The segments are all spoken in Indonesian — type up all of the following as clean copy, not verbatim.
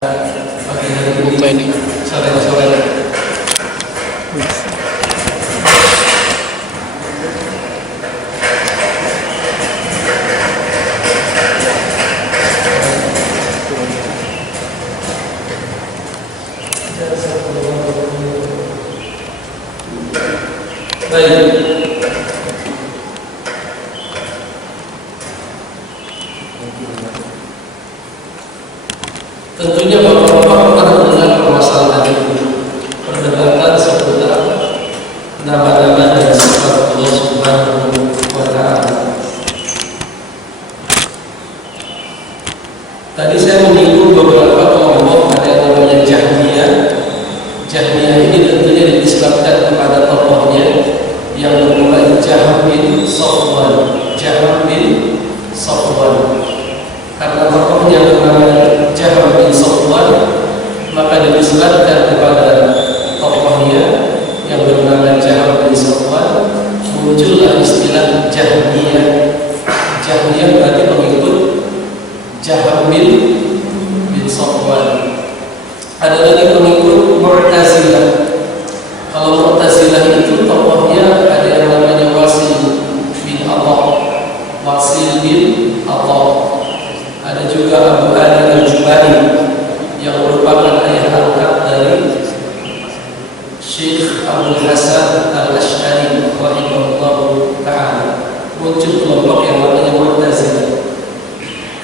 pagi hari ini, sore-sore. Baik. Tentunya Bapak-Bapak pernah mendengar permasalahan itu, perdebatan seputar nama-nama dan sifat Allah Subhanahu wa Ta'ala. Tadi saya menyinggung beberapa kelompok, ada yang namanya Jahmiyah. Jahmiyah ini tentunya dinisbatkan kepada tokohnya yang bernama Jahm bin Safwan. Jahm bin Safwan. Karena tokohnya bernama Jahm bin Safwan, maka dinisbatkan kepada tokohnya yang bernama Jahm bin Safwan, muncullah istilah Jahmiyah. Jahmiyah berarti pengikut Jahm bin Safwan. Ada lagi pengikut Mu'tazilah. Kalau Mu'tazilah itu tokohnya ada yang namanya Wasil bin Atha. Wasil bin Atha. Ada juga Abu Ali al-Jubahi yang merupakan ayah angkat dari Syekh Abdul Hasan al-Ash'ari rahimahullahu ta'ala. Muncul kelompok yang namanya Mu'tazilah.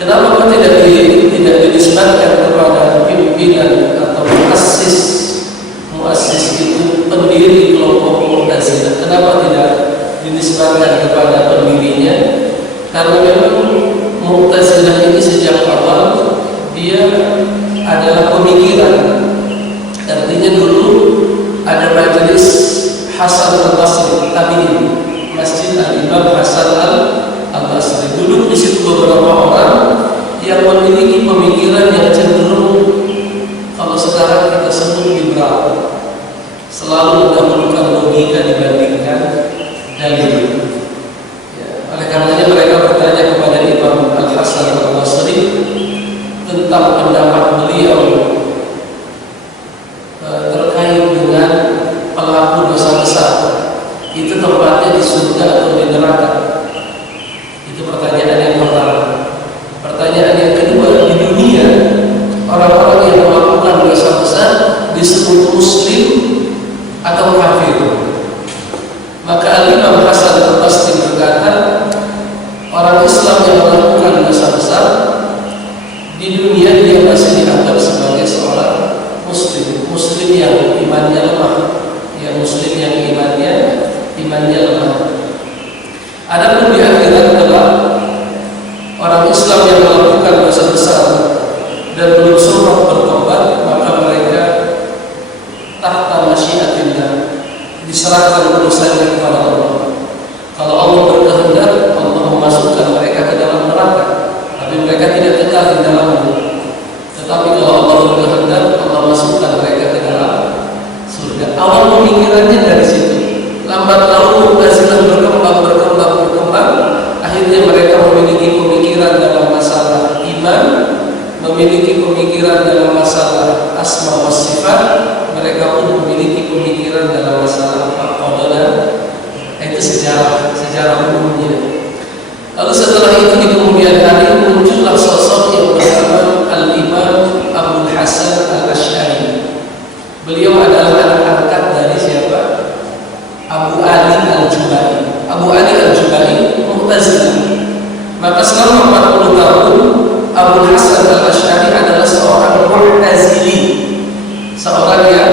Kenapa tidak dinisbatkan kepada pimpinan atau muassis itu pendiri kelompok Mu'tazilah? Kenapa tidak dinisbatkan kepada pendirinya? Karena memang Mu'tazilah ini sejak awal dia adalah pemikiran. Artinya dulu ada majelis Hasan al-Basri tabi'in, Masjid Al-Imam Hasan al-Basri. Dulu di situ beberapa orang yang memiliki pemikiran yang cenderung, kalau sekarang kita sebut liberal, selalu mendahulukan logika dibandingkan dalil. Oleh karenanya mereka bertanya kepada Imam Al-Hasan Al-Basri tentang pendapat beliau terkait dengan pelaku dosa besar. Itu tempatnya di surga atau di neraka? Itu pertanyaan yang pertama. Pertanyaan yang kedua, di dunia orang-orang yang melakukan dosa besar disebut muslim atau kafir? Maka Imam Hasan Al-Basri berkata, orang Islam yang melakukan dosa besar di dunia dia masih dianggap sebagai seorang muslim, muslim yang imannya lemah, yang muslim yang imannya lemah. Adapun di akhirat kelak, orang Islam yang melakukan dosa besar dan belum sempat bertobat, maka mereka tahta masyiatillah, diserahkan urusannya kepada Allah. Kalau Allah berkehendak, Allah memasukkan mereka ke dalam neraka, tapi mereka tidak kekal di dalamnya. Tetapi kalau Allah berkehendak, Allah masukkan mereka ke dalam surga. Awal pemikirannya dari situ. Lambat laun Mu'tazilah berkembang. Akhirnya mereka memiliki pemikiran dalam masalah iman, memiliki pemikiran dalam masalah asma wa sifat. Mereka pun memiliki pemikiran dalam masalah qadaran. Itu sejarah umumnya. Lalu setelah itu di kemudian hari muncullah sosok yang bernama Al-Imam Abdul Hasan al-Ash'ari. Beliau adalah anak angkat dari siapa? Abu Ali al-Jubahi. Abu Ali al-Jubahi Mu'tazilah. Maka selama 40 tahun Abdul Hasan al-Ash'ari adalah seorang Mu'tazili, seorang yang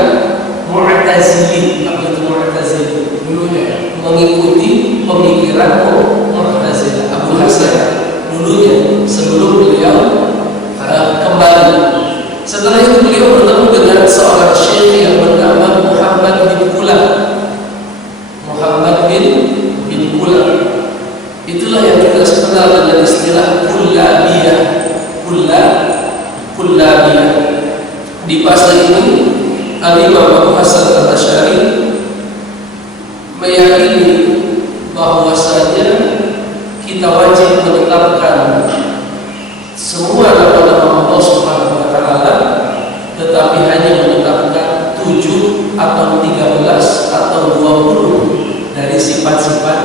Mu'tazili. Apa itu Mu'tazili? Dulunya mengikuti pemikiran Mu'tazilah. Abu Hasan dulunya sebelum beliau kembali. Setelah itu beliau bertemu dengan seorang syekh yang bernama Muhammad bin Kullab. Muhammad bin Kullab. Itulah yang kita kenal dengan istilah Kullabiyah. Kullabiyah. Di fase ini Al-Imam Abu Hasan al-Ash'ari meyakini bahwasanya kita wajib menetapkan semua nama-nama Allah Subhanahu wa Ta'ala 20 dari sifat-sifat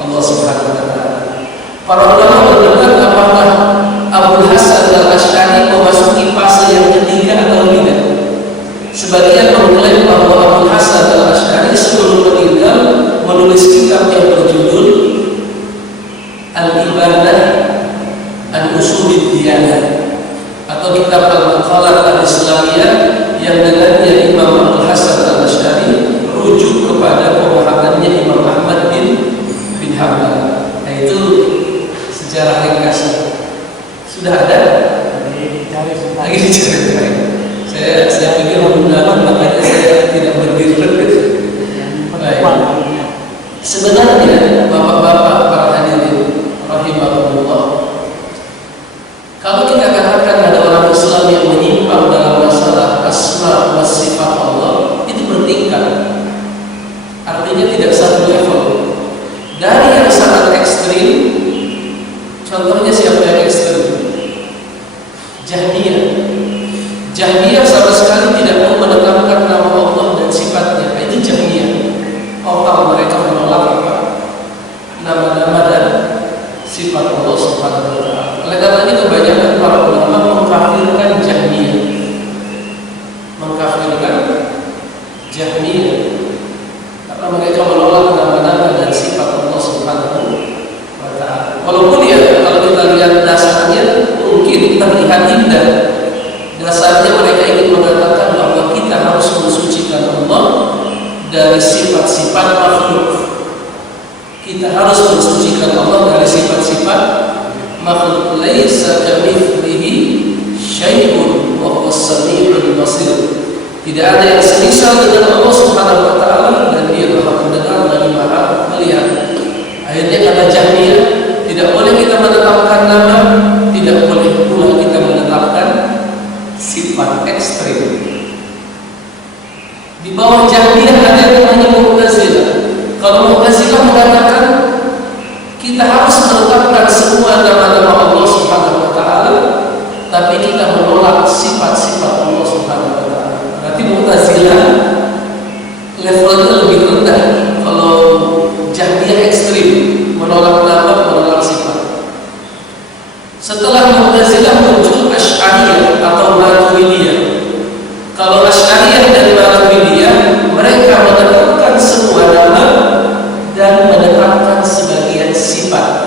Allah Subhanahu wa taala. Para ulama berdebat apakah Abul Hasan Al-Asy'ari memasuki fase yang ketiga atau tidak. Sebagian mengklaim bahwa Abul Hasan Al-Asy'ari sebelum meninggal menulis kitab yang berjudul Al-Ibadah Al-Usulid Diyanah atau kitab Al-Maqalat Al-Islamiyah yang dengannya Imam Abul Hasan Al-Asy'ari rujuk kepada pemahamannya Imam Ahmad bin Hanbal. Nah, itu sejarah ringkasnya. Sudah ada? Lagi dicari. Saya pikir mudah-mudahan makanya saya tidak berdiri. Baik. Sebenarnya bapak-bapak para hadirin rahimahumullah, kalau kita katakan ada orang Islam yang menyimpang dalam masalah asma wa sifat Allah, itu bertingkat. Artinya tidak satu level. Dari yang sangat ekstrim, contohnya siapa yang ekstrim? Jahmiyah sama sekali tidak mau menetapkan nama Allah dan sifatnya. Itu Jahmiyah. Total mereka menolak apa? Nama-nama dan sifat Allah Subhanahu wa taala. Oleh karena itu kebanyakan para ulama mengkafirkan Jahmiyah karena mereka menolak nama-nama dan sifat Allah Subhanahu wa taala. Walaupun ya kalau kita lihat dasarnya mungkin terlihat indah. Dasarnya mereka ingin mengatakan bahwa kita harus mensucikan Allah dari sifat-sifat makhluk. Kita harus mensucikan Allah dari sifat-sifat makhluk. Laisa kamitslihi syai'un wa huwas samiul basir. Tidak ada yang semisal dengan Allah Subhanahu wa taala dan Dia Maha Mendengar dan Maha Melihat. Akhirnya kata Jahmiyah, tidak boleh kita menetapkan nama, tidak boleh pula kita menetapkan sifat ekstrim. Di bawah Jahmiyah ada yang namanya Mu'tazilah. Kalau Mu'tazilah mengatakan kita harus menetapkan semua nama-nama Allah Subhanahu wa taala, tapi kita menolak sifat-sifat Allah Subhanahu wa taala. Berarti Mu'tazilah levelnya lebih rendah. Kalau Jahmiyah ekstrim, menolak nama, menolak sifat. Setelah Mu'tazilah muncul Asy'ariyah atau Maturidiyah. Kalau Asy'ariyah dan Maturidiyah, mereka menetapkan semua nama dan menetapkan sebagian sifat.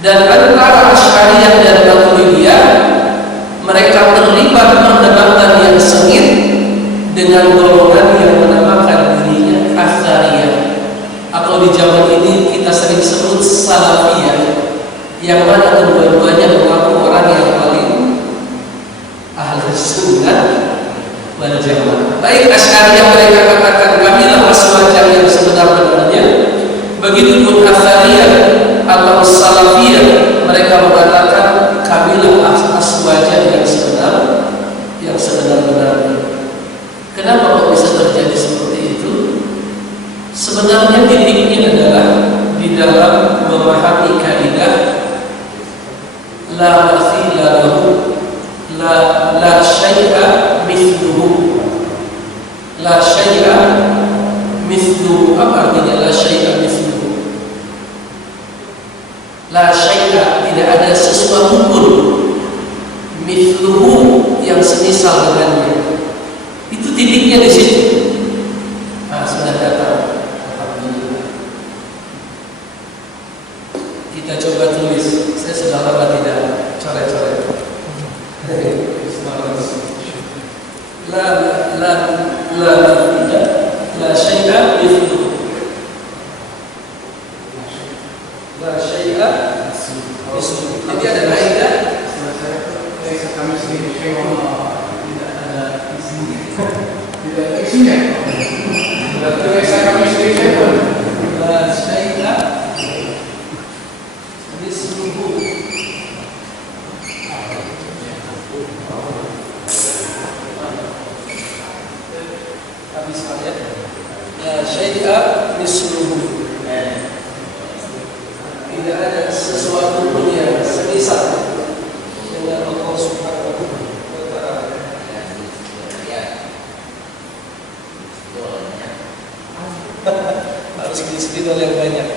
Dan antara Asy'ariyah dan Maturidiyah, mereka terlibat perdebatan yang sengit dengan golongan yang menamakan dirinya Asy'ariyah, atau di zaman ini kita sering sebut Salafiyah, yang mana kedua-duanya mengaku orang yang paling ahli sunnah wal jamaah. Baik Asy'ariyah mereka katakan kamilah aswajah yang sebenar-benarnya. Begitupun Asy'ariyah atau Salafiyah mereka mengatakan kamilah aswajah yang sebenar-benarnya. Kenapa kok bisa terjadi seperti itu? Sebenarnya titiknya adalah di dalam memahami kaidah la mathila lahu la syai'a mithluhu. La syai'a mithluhu. Apa artinya la syai'a mithluhu? La syai'a, tidak ada sesuatu pun, mithluhu, yang semisal dengannya. Itu titiknya di situ. Nah, sudah datang. Alhamdulillah. Kita coba tulis. Saya sudah lama tidak coret-coret. La syai'a mithluhu. La syai'a mithluhu. Jadi ada kaidah. Kami sendiri tidak ada isinya. Tidak ada isinya. Berarti kami sendiri la syai'a mithluhu. Habis ayat la syai'a mithluhu. Tidak ada sesuatu pun yang semisal dengan Allah Subhanahu wa taala. spidol yang banyak.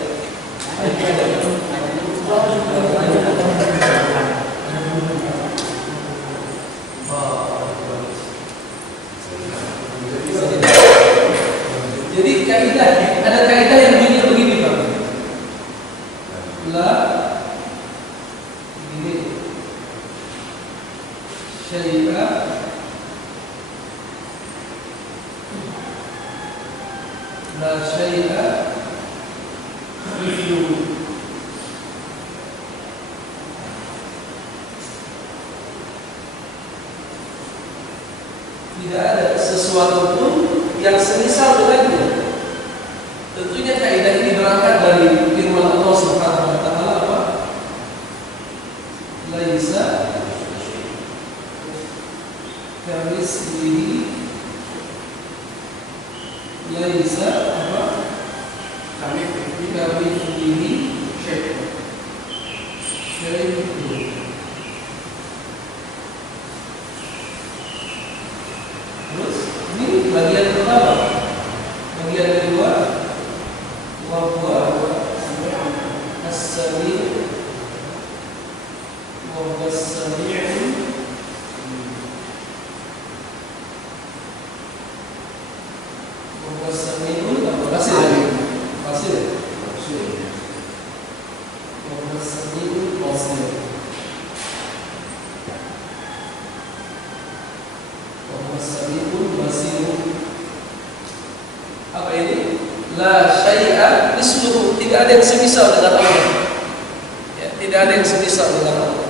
Jadi kaidah, ada kaidah yang bunyinya begini Pak. La ini syai'a la syai'a mithluhu. Tidak ada sesuatu pun yang semisal dengannya. Tentunya kaidah ini berangkat dari firman Allah Subhanahu wa taala apa? Laisa kamitslihi laisa apa? Kamitslihi syai'un. Terus ini bagian pertama. Bagian kedua, wa huwa as-sami' wa huwa as-sami' wa huwa as-sami' apa basir? Basir. Wa huwa as-sami' basir. Wa huwa as-sami' basir. Apa ini? La syai'a misluhu, tidak ada yang semisal dengan Allah. Ya, tidak ada yang semisal dengan Allah.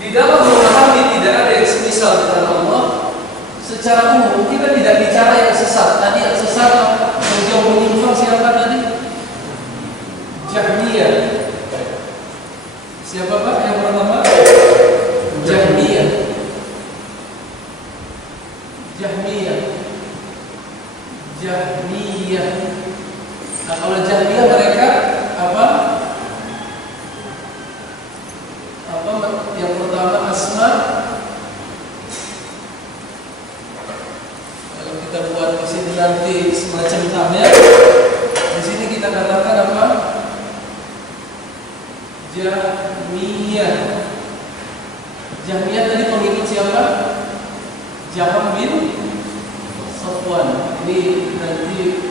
Di dalam memahami tidak ada yang semisal dengan Allah, secara umum kita tidak bicara yang sesat. Tadi yang sesat yang jauh menyimpang siapa tadi? Jahmiyah. Siapa Pak yang pertama? Jahmiyah. Jahmiyah. Jahmiyah. Nah, kalau Jahmiyah mereka apa? Yang pertama asma. Kalau kita buat di sini nanti semacam tamnya. Di sini kita katakan apa? Jahmiyah. Jahmiyah tadi pengikut siapa? Jaham bin Safwan. Ini nanti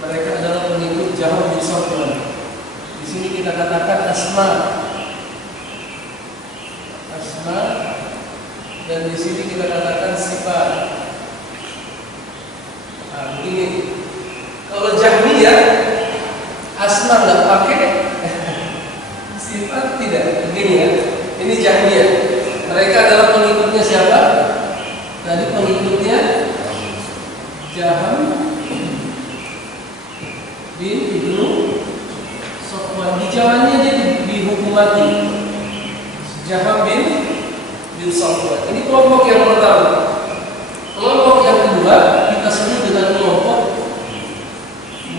mereka adalah pengikut Jaham bin Safwan. Di sini kita katakan asma, dan di sini kita katakan sifat. Nah, begini. Kalau Jahmiyah asma nggak pakai, sifat tidak. Begini ya. Ini Jahmiyah. Mereka adalah pengikutnya siapa? Tadi pengikutnya Jaham bin Ibnu Safwan. Di zamannya dia dihukum mati. Jaham bin Safwan. Ini kelompok yang pertama. Kelompok yang kedua kita sebut dengan kelompok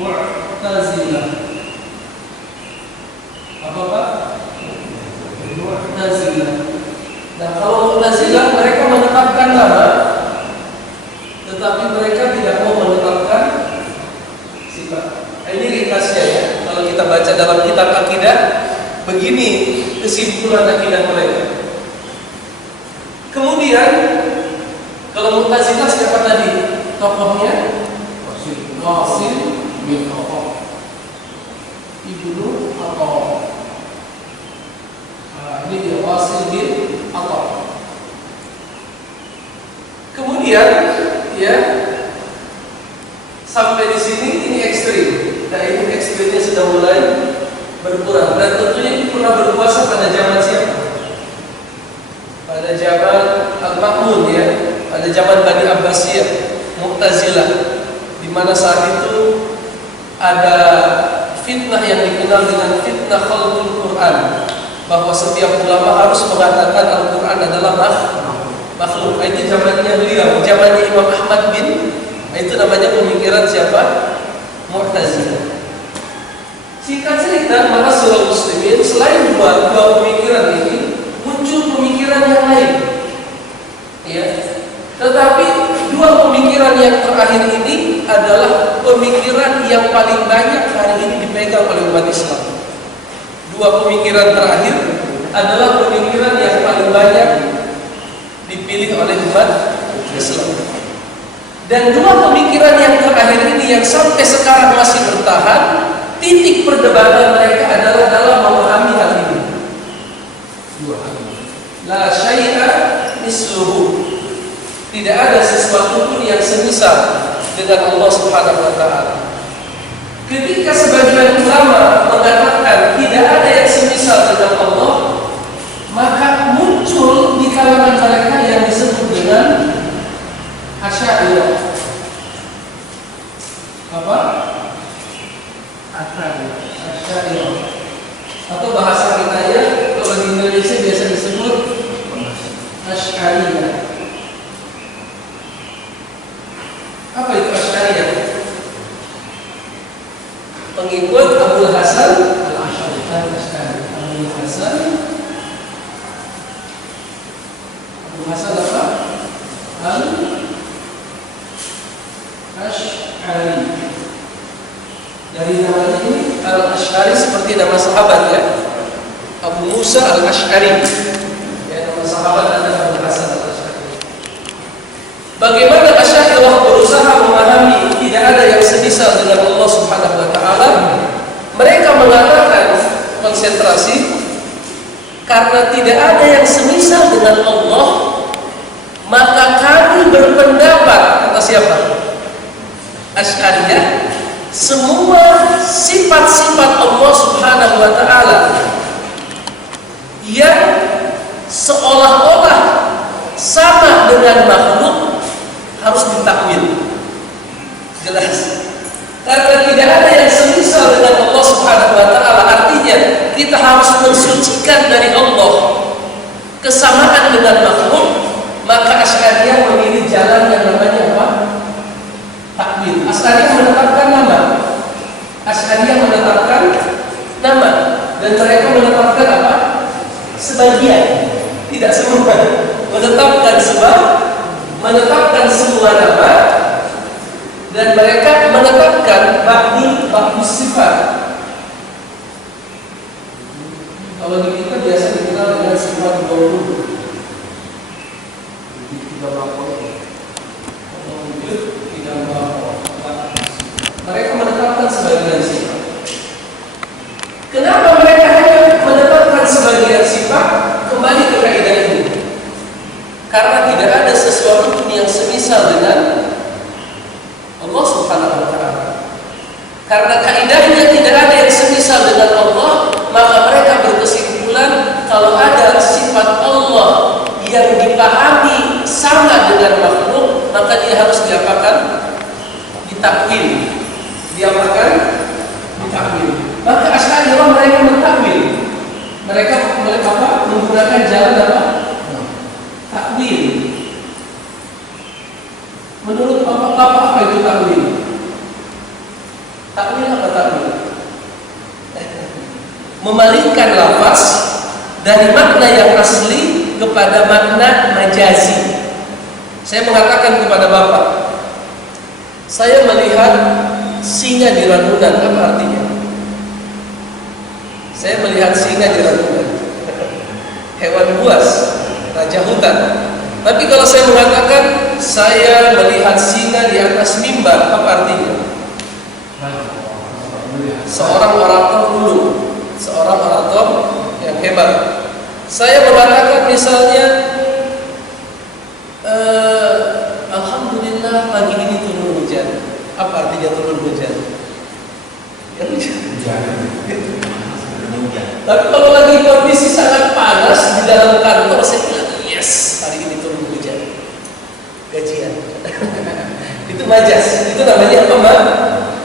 Mu'tazilah. Apa Pak? Mu'tazilah. Nah, kalau Mu'tazilah mereka menetapkan nama, tetapi mereka tidak mau menetapkan sifat. Ini ringkasnya ya. Kalau kita baca dalam kitab akidah, begini kesimpulan akidah mereka. Kemudian kalau Mu'tazilah siapa tadi? Tokohnya Wasil bin Atha Ibnu Atha. Ini dia Wasil bin Atha. Kemudian ya sampai di sini ini ekstrim. Nah, ini ekstrimnya sudah mulai berkurang. Dan tentunya ini pernah berkuasa pada zaman siapa? Pada zaman Al-Ma'mun ya, pada zaman Bani Abbasiyah, Mu'tazilah, di mana saat itu ada fitnah yang dikenal dengan fitnah khalqul Quran, bahwa setiap ulama harus mengatakan Al-Quran adalah makhluk. Itu zamannya beliau, zamannya Imam Ahmad bin, itu namanya pemikiran siapa? Mu'tazilah. Singkat cerita, maka seluruh muslimin selain dua pemikiran ini muncul pemikiran yang lain. Ya. Tetapi dua pemikiran yang terakhir ini adalah pemikiran yang paling banyak hari ini dipegang oleh umat Islam. Dua pemikiran terakhir adalah pemikiran yang paling banyak dipilih oleh umat Islam. Dan dua pemikiran yang terakhir ini yang sampai sekarang masih bertahan, titik perdebatan mereka adalah dalam memahami hal ini. La syai'a misluhu. Tidak ada sesuatu pun yang semisal dengan Allah Subhanahu wa taala. Ketika sebagian ulama mengatakan tidak ada yang semisal dengan Allah, maka muncul di kalangan mereka yang disebut dengan Asy'ariyah. Apa? Asy'ariyah. Atau bahasa kitanya kalau di Indonesia biasa disebut Asy'ariyah. Apa itu Asy'ariyah? Pengikut Abu Hasan Al-Asy'ari. Abu Hasan apa? Al-Asy'ari. Dari namanya ini Al-Asy'ari seperti nama sahabat ya. Abu Musa Al-Asy'ari. Ya, nama sahabat adalah Abu Hasan Al-Asy'ari. Bagaimana Asy'ariyah berusaha memahami tidak ada yang semisal dengan Allah Subhanahu wa taala? Mereka mengatakan konsentrasi, karena tidak ada yang semisal dengan Allah, maka kami berpendapat, kata siapa? Asy'ariyah, semua sifat-sifat Allah Subhanahu wa taala yang seolah-olah sama dengan makhluk harus ditakwil. Jelas. Karena tidak ada yang semisal dengan Allah Subhanahu wa taala, artinya kita harus mensucikan dari Allah kesamaan dengan makhluk, maka Asy'ariyah memilih jalan yang namanya apa? Takwil. Asy'ariyah menetapkan nama. Asy'ariyah menetapkan nama, dan mereka menetapkan apa? Sebagian, tidak semua. Menetapkan semua nama, dan mereka menetapkan ba'di sifat. Kalau di kita biasa dikenal dengan sifat 20. Mereka menetapkan sebagian sifat. Kenapa mereka hanya menetapkan sebagian sifat? Kembali ke kaidah ini. Karena tidak ada sesuatu pun yang semisal dengan Allah Subhanahu wa taala. Karena kaidahnya tidak ada yang semisal dengan Allah, maka mereka berkesimpulan kalau ada sifat Allah yang dipahami sama dengan makhluk, maka dia harus diapakan? Ditakwil. Diapakan? Ditakwil. Maka Asy'ariyah mereka mentakwil. Mereka menggunakan jalan apa? Takwil. Menurut apa itu takwil? Takwil apa takwil? Memalingkan lafaz dari makna yang asli kepada makna majazi. Saya mengatakan kepada Bapak, saya melihat singa di Ragunan, apa artinya? Saya melihat singa di Ragunan, hewan buas, raja hutan. Tapi kalau saya mengatakan saya melihat singa di atas mimbar, apa artinya? Seorang orator dulu, seorang orator yang hebat. Saya mengatakan misalnya, alhamdulillah pagi ini turun hujan. Apa artinya turun hujan? Ya hujan. Tapi kalau lagi kondisi sangat panas di dalam kantor, saya bilang yes, hari ini turun hujan. Gajian. Itu majas. Itu namanya apa?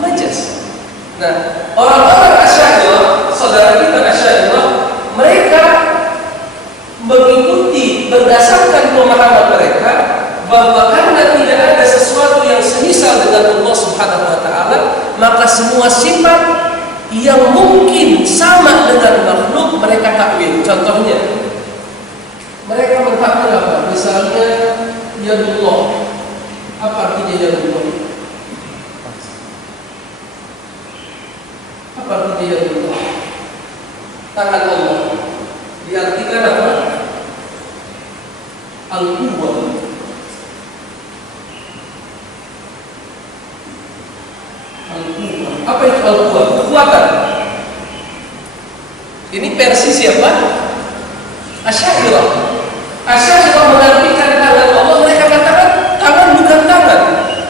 Majas. Nah, orang-orang Asy'ariyah, saudara kita Asy'ariyah, mereka mengikuti berdasarkan pemahaman mereka bahwa karena tidak ada sesuatu yang semisal dengan Allah Subhanahu wa taala, maka semua sifat yang mungkin sama dengan makhluk mereka takwil. Contohnya, mereka mentakwil apa? Misalnya yadullah. Apa artinya yadullah? Apa artinya yadullah? Tangan Allah. Diartikan apa? Al-Quwwah. Al-Quwwah. Apa itu Al-Quwwah? Kekuatan. Ini versi siapa? Asy'ariyah. Asy'ariyah mengartikan tangan Allah, mereka katakan tangan bukan tangan.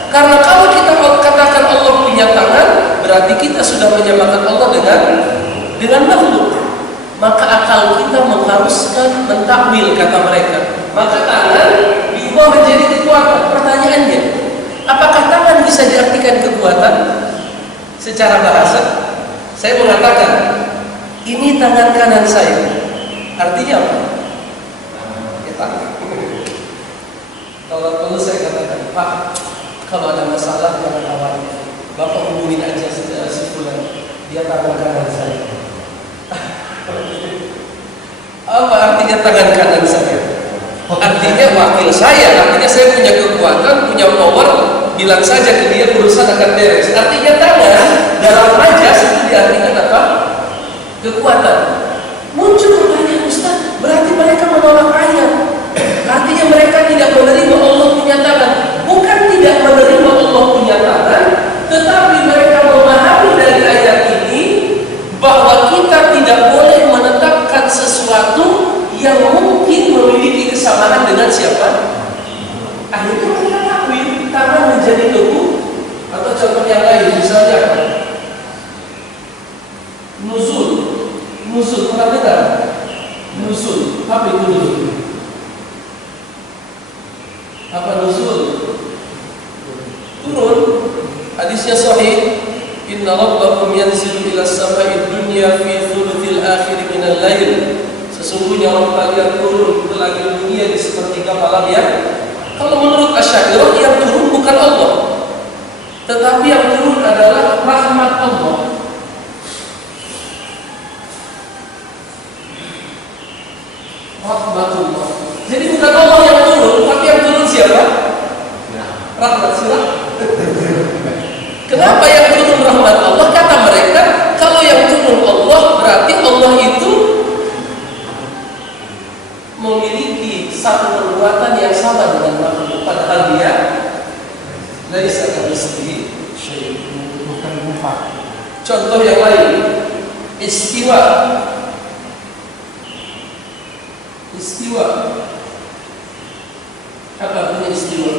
Karena kalau kita katakan Allah punya tangan, berarti kita sudah menyamakan Allah dengan makhluk. Maka akal kita mengharuskan mentakwil kata mereka. Maka tangan diubah menjadi kekuatan. Pertanyaannya, apakah tangan bisa diartikan kekuatan? Secara bahasa, saya mengatakan ini tangan kanan saya. Artinya apa? Ya, tangan. Kalau perlu saya katakan, Pak, kalau ada masalah jangan khawatir. Bapak hubungin aja si fulan. Dia tangan kanan saya. Apa artinya tangan kanan saya? Artinya wakil saya. Artinya saya punya kekuatan, punya power. Bilang saja ke dia urusan akan beres. Artinya tangan dalam majas itu diartikan apa? Kekuatan. Muncul pertanyaan, Ustaz, berarti mereka menolak ayat. Artinya mereka tidak menerima Allah punya tangan. Bukan tidak menerima Allah punya tangan, tetapi mereka memahami dari ayat ini bahwa kita tidak boleh menetapkan sesuatu yang mungkin memiliki kesamaan dengan siapa? Akhirnya mereka takwil tangan menjadi tubuh. Atau contoh yang lain, misalnya apa? Nuzul, pernah dengar? Nuzul, apa itu nuzul? Apa nuzul? Turun. Hadisnya sahih. Inna rabbakum yanzilu ila samai dunya fi thuluthil akhir min al-lail. Sesungguhnya Rabb kalian turun ke langit dunia di sepertiga malam ya. Kalau menurut Asy'ariyah yang turun bukan Allah, tetapi yang turun adalah rahmat Allah. Rahmatullah. Jadi bukan Allah yang turun, tapi yang turun siapa? Rahmat siapa? Kenapa yang turun rahmat Allah? Kata mereka, kalau yang turun Allah berarti Allah itu memiliki satu perbuatan yang sama dengan makhluk. Padahal dia laisa kamitslihi syai'un, bukan bukan. Contoh yang lain, istiwa. Apa artinya istiwa?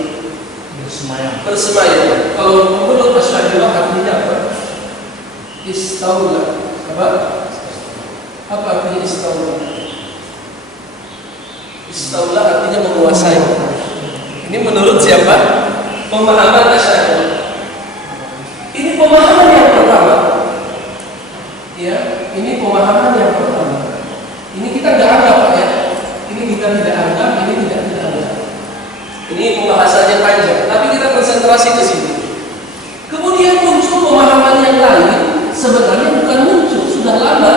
Bersemayam. Kalau menurut Asy'ariyah artinya apa? Istaula. Apa artinya istaula? Istaula artinya menguasai. Ini menurut siapa? Pemahaman Asy'ariyah. Ini pemahaman yang pertama. Ya, ini pemahaman yang pertama. Ini kita nggak anggap ya. Ini kita tidak anggap, ini tidak anggap. Ini pembahasannya panjang, tapi kita konsentrasi ke sini. Kemudian muncul pemahaman yang lain, sebenarnya bukan muncul, sudah lama,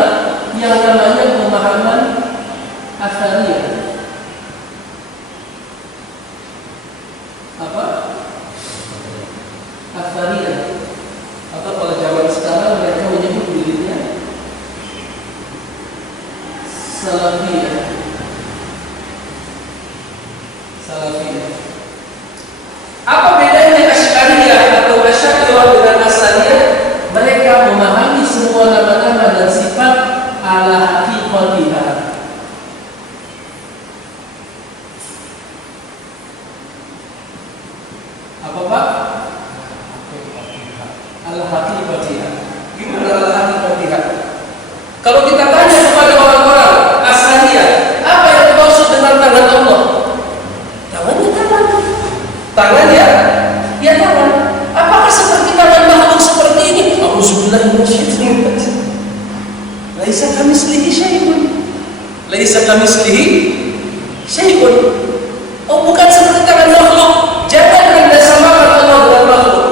yang namanya pemahaman Athariyah. Apa? Athariyah. Atau pada zaman sekarang mereka menyebut dirinya Salafiyah. Apa bedanya Asy'ariyah atau Asy'ariyah dengan Athariyah? Mereka memahami semua nama-nama dan sifat ala haqiqatiha. Apa Pak? Ala haqiqatiha. Gimana ala haqiqatiha? Kalau kita tanya kepada orang-orang Athariyah, apa yang dimaksud dengan tangan Allah? Tangan ya tangan. Apakah seperti tangan makhluk seperti ini? Auzubillahi minasyaitonir rajim. Laisa kamitslihi syai'un. Laisa kamitslihi syai'un. Oh, bukan seperti tangan makhluk. Jangan Anda samakan Allah dengan makhluk.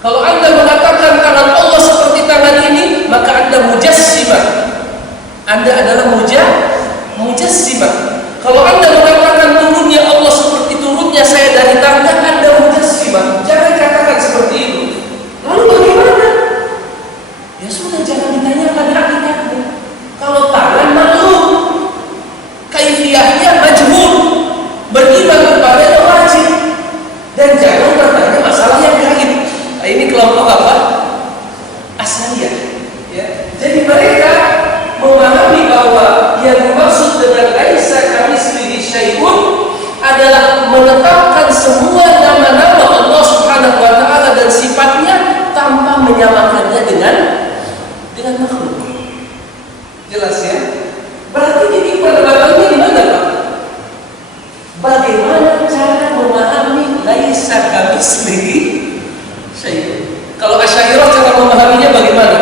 Kalau Anda mengatakan tangan Allah seperti tangan ini, maka Anda mujassimah. Anda adalah mujassimah. Kalau Anda mengatakan turunnya Allah seperti turunnya saya dari tangan cara memahami laisa kamitslihi syai'. Kalau Asy'ariyah cara memahaminya bagaimana?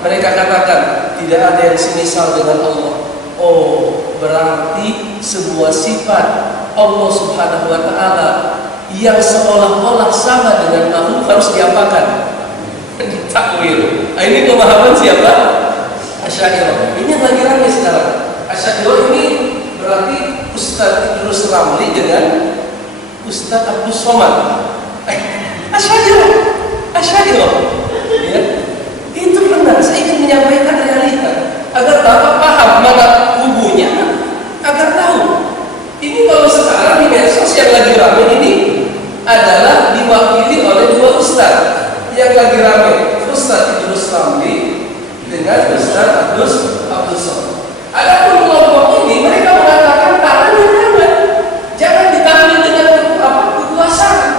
Mereka katakan tidak ada yang semisal dengan Allah. Oh, berarti sebuah sifat Allah Subhanahu wa taala yang seolah-olah sama dengan makhluk harus diapakan? Ditakwil. Ini pemahaman siapa? Asy'ariyah. Ini yang lagi ramai sekarang. Asy'ariyah ini berarti Ustaz Idrus Ramli dengan Ustaz Abdus Somad. Asy'ariyah. Ya. Itu benar. Saya ingin menyampaikan realita agar Bapak paham mana kubunya, agar tahu. Ini kalau sekarang di medsos yang lagi ramai ini adalah diwakili oleh dua ustaz yang lagi ramai, Ustaz Idrus Ramli dengan Ustaz Abdus Somad. Adapun kelompok ini mereka mengatakan tangan dan tangan jangan ditakwil dengan kekuasaan.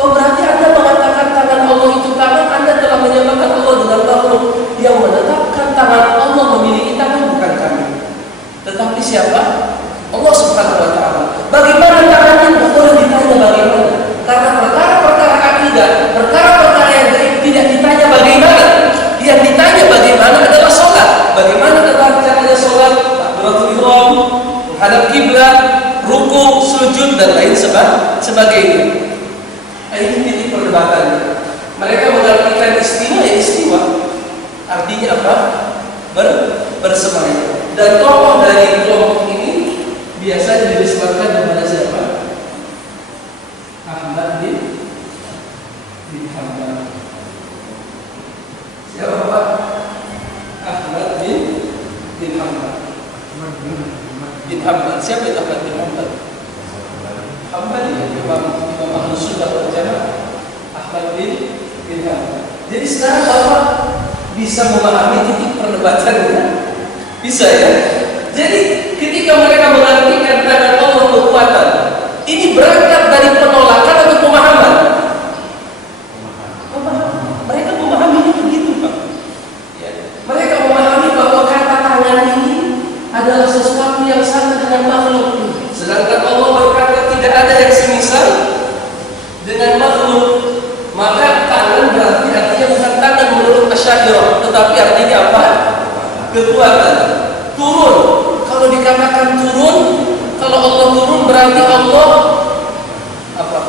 Oh, berarti Anda mengatakan tangan Allah itu tangan, Anda telah menyamakan Allah dengan makhluk. Yang menetapkan tangan Allah memiliki tangan bukan kami, tetapi siapa? Allah Subhanahu wa taala. Bagaimana tangannya? Tidak boleh ditanya bagaimana. Karena perkara-perkara akidah, perkara-perkara yang gaib tidak ditanya bagaimana. Yang ditanya bagaimana adalah sholat. Bagaimana caranya sholat? Takbiratul ihram, menghadap kiblat, ruku, sujud dan lain sebagainya. Ini titik perdebatannya. Mereka mengartikan istiwa ya istiwa. Artinya apa? Bersemayam. Dan tokoh dari kelompok ini biasanya dinisbatkan kepada siapa? Ahmad bin Hanbal. Siapa Pak? Ahmad bin Hanbal. Bin Hanbal. Siapa itu Ahmad bin Hanbal? Hanbal ya, Imam Ahlus Sunnah wal Jamaah. Ahmad bin Hanbal. Jadi sekarang Bapak bisa memahami titik perdebatannya? Bisa ya? Jadi ketika mereka mengartikan tangan Allah kekuatan, ini berangkat dari penolakan atau pemahaman? Mereka memahami begitu Pak. Ya. Mereka memahami bahwa kata tangan ini adalah sesuatu yang sama dengan makhluk. Sedangkan Allah berkata tidak ada yang semisal dengan makhluk. Maka tangan berarti artinya bukan tangan menurut Asy'ariyah, tetapi artinya apa? Kekuatan. Turun. Kalau dikatakan turun, kalau Allah turun berarti Allah apa?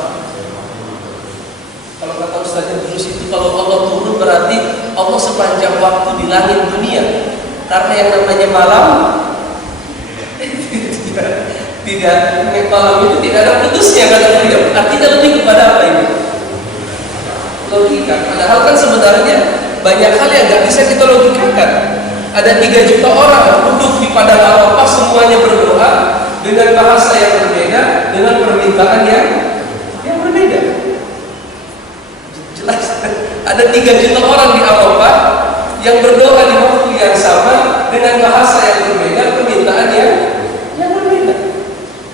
Kalau kata Ustaz Idrus itu kalau Allah turun berarti Allah sepanjang waktu di langit dunia. Karena yang namanya malam tidak malam itu tidak ada putusnya, tidak ada freedom. Artinya lebih kepada apa ini? Logika. Padahal kan sebenarnya banyak hal yang nggak bisa kita logikakan. Ada 3 juta orang duduk di padang Arafah, semuanya berdoa dengan bahasa yang berbeda, dengan permintaan yang berbeda. Jelas. Ada 3 juta orang di Arafah yang berdoa di waktu yang sama dengan bahasa yang berbeda, permintaan yang berbeda.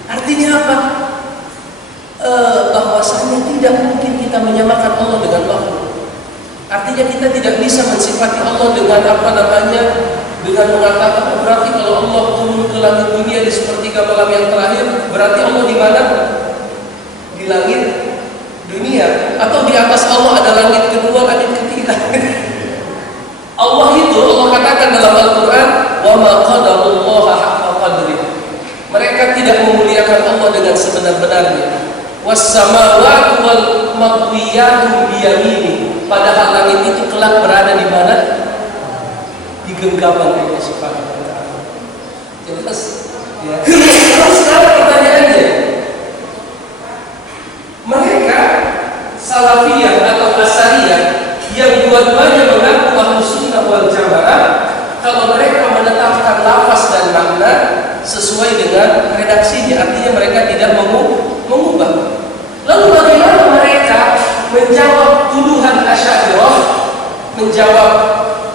Artinya apa? Bahwasanya tidak mungkin kita menyamakan Allah dengan makhluk. Artinya kita tidak bisa mensifati Allah dengan dengan mengatakan berarti kalau Allah turun ke langit dunia di sepertiga malam yang terakhir, berarti Allah di mana? Di langit dunia, atau di atas Allah ada langit kedua, langit ketiga. Allah itu Allah katakan dalam Al-Quran, wa ma qadarullaha haqqa qadrih. Mereka tidak memuliakan Allah dengan sebenar-benarnya. Was-samawati wal maqwiyatu biyamini. Padahal langit itu kelak berada di mana? Di genggaman Allah Subhanahu wa taala. Jelas? Ya. Terus sekarang pertanyaannya, mereka Salafiyah atau Asy'ariyah yang dua-duanya mengaku Ahlus Sunnah wal Jamaah, kalau mereka menetapkan lafaz dan makna sesuai dengan redaksinya, artinya mereka tidak mengubah. Lalu bagaimana mereka menjawab tuduhan Asy'ariyah, menjawab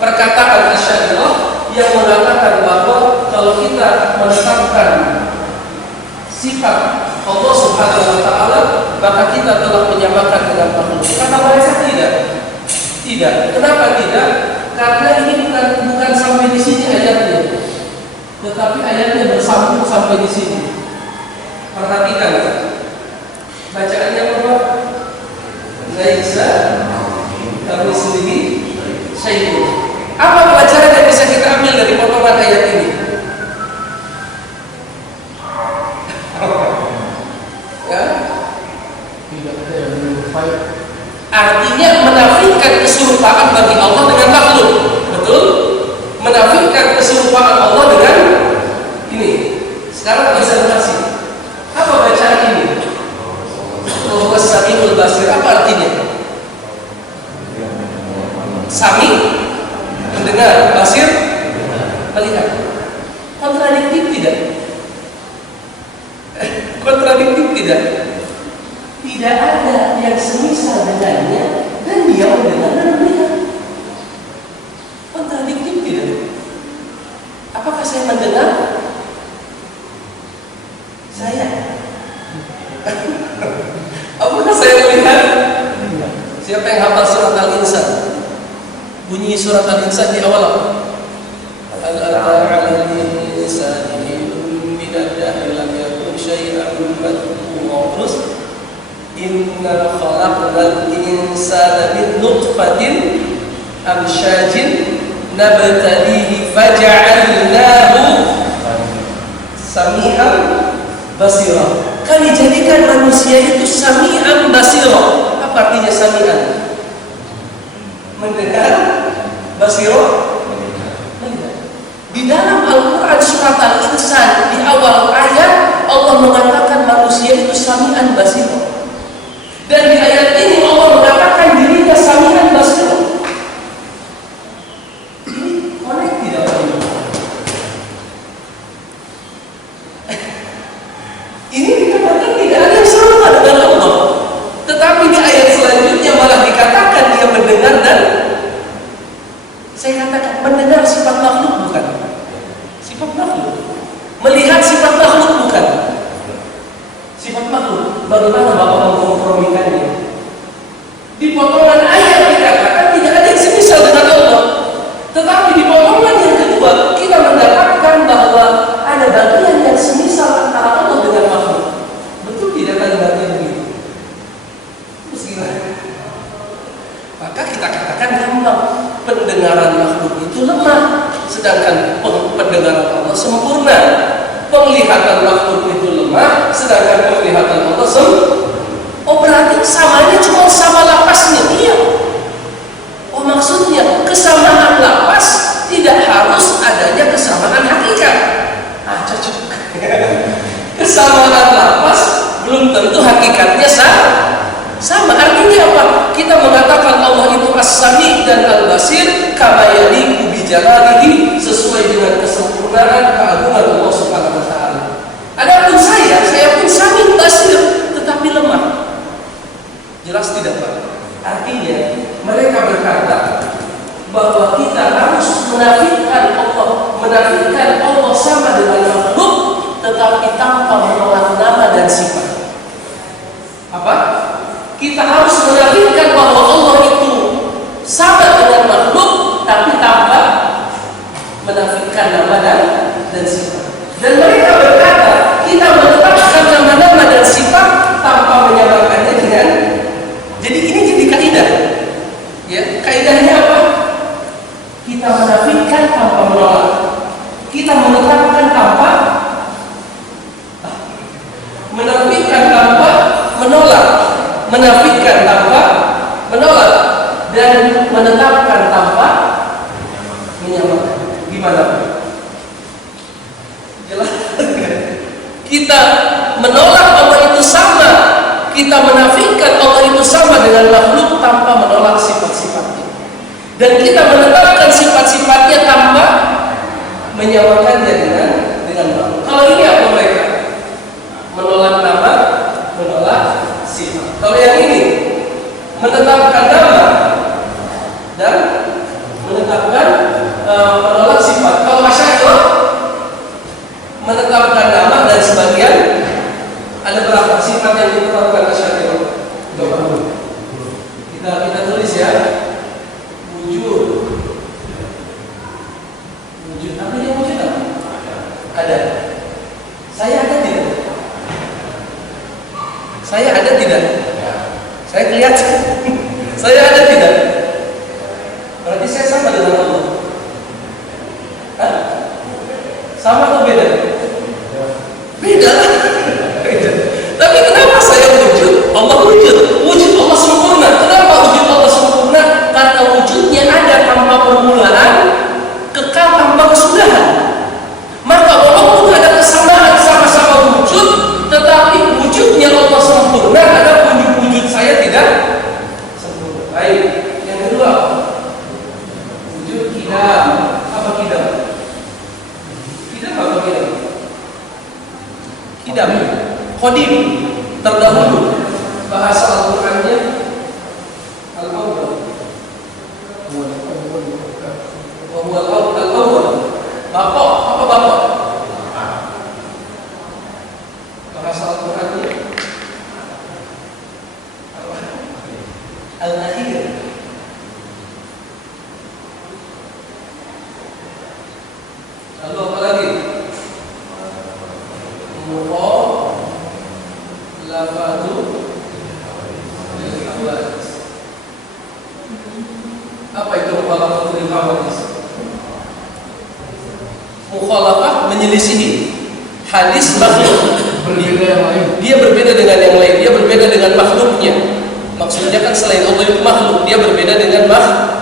perkataan Asy'ariyah yang mengatakan bahwa kalau kita menetapkan sifat Allah Subhanahu wa taala, maka kita telah menyamakan dengan makhluk. Kata mereka tidak. Kenapa tidak? Karena ini bukan sampai di sini ayatnya, tetapi ayatnya bersambung sampai di sini. Perhatikan. Artinya menafikan keserupaan bagi Allah dengan makhluk. Betul? Menafikan keserupaan Allah dengan ini. Sekarang observasi. Apa bacaan ini? Bahwa Samiul Basir, apa artinya? Sami mendengar, basir melihat. Kontradiktif tidak? Kontradiktif tidak? Tidak ada yang semisal dengannya dan dia mendengar dan melihat. Kontradiktif tidak? Apakah saya mendengar? Saya. Apakah saya melihat? Siapa yang hafal surat Al-Insan? Bunyi surat Al-Insan di awal apa? Terus inna khalaqnal insana min nutfatin amsyajin nabtalihi faja'alnahu sami'an basira. Kami jadikan manusia itu sami'an basira. Apa artinya sami'an? Mendengar, basira. Di dalam Al-Quran surat Al-Insan di awal ayat Allah mengatakan manusia itu sami'an basira. Dan di ayat ini Allah mengatakan dirinya sami'an basira. Ini connect tidak Pak? Ini dikatakan tidak ada yang sama dengan Allah. Tetapi di ayat selanjutnya malah dikatakan dia mendengar dan saya katakan mendengar sifat makhluk bukan? Sifat makhluk. Melihat sifat makhluk bukan? Sifat makhluk. Bagaimana Bapak mengkompromikannya? Di potongan ayat dikatakan tidak ada yang semisal dengan Allah. Tetapi di potongan yang kedua kita mendapatkan bahwa ada bagian yang semisal antara Allah dengan makhluk. Betul tidak kalimatnya begitu? Terus gimana? Maka kita katakan gampang. Pendengaran makhluk itu lemah, sedangkan pendengaran Allah sempurna. Penglihatan makhluk itu lemah, sedangkan penglihatan Allah sempurna. Oh berarti samanya cuma sama lapasnya? Iya. Oh maksudnya kesamaan lapas tidak harus adanya kesamaan hakikat. Ah cocok. Kesamaan lapas belum tentu hakikatnya sama. Artinya apa? Kita mengatakan Allah itu As-Sami dan Al-Basir kama yaliqu bi jalalihi, sesuai dengan kesempurnaan keagungan Allah Subhanahu wa taala. Adapun saya pun Sami Basir tetapi lemah. Jelas tidak Pak? Artinya mereka berkata bahwa kita harus menafikan Allah sama dengan makhluk tetapi tanpa menolak nama dan sifat. Apa? Kita harus menafikan bahwa Allah itu sama dengan makhluk tapi tanpa menafikan nama dan sifat. Dan mereka berkata kita menetapkan nama-nama dan sifat tanpa menyamakannya dengan. Jadi ini jadi kaidah. Ya, kaidahnya apa? Kita menafikan tanpa menolak. Kita menetapkan tanpa menafikan tanpa menolak. Menafikan tanpa menolak dan menetapkan tanpa menyamakan. Gimana Pak? Jelas? Kita menolak Allah itu sama, kita menafikan Allah itu sama dengan makhluk tanpa menolak sifat-sifatnya, dan kita menetapkan sifat-sifatnya tanpa menyamakannya dengan makhluk. Kalau ini apa mereka? Menolak nama, menolak sifat. Kalau yang ini menetapkan nama dan menetapkan menolak sifat. Kalau Asy'ariyah menetapkan nama dan sebagian, ada berapa sifat yang ditetapkan Asy'ariyah? Kita tulis ya. Wujud. Apa yang wujud apa? Ada. Saya ada tidak? Saya ada tidak? Saya kelihatan. Saya ada tidak? Berarti saya sama dengan Allah. Hah? Sama atau beda? Beda lah. Beda. Tapi kenapa saya wujud? Allah wujud. Wujud Allah Apa itu mukhalafah lil hawadits? Mukhalafah menyelisihi hadis makhluk. Berbeda yang lain. Dia berbeda dengan yang lain, dia berbeda dengan makhluknya. Maksudnya kan selain Allah itu makhluk, dia berbeda dengan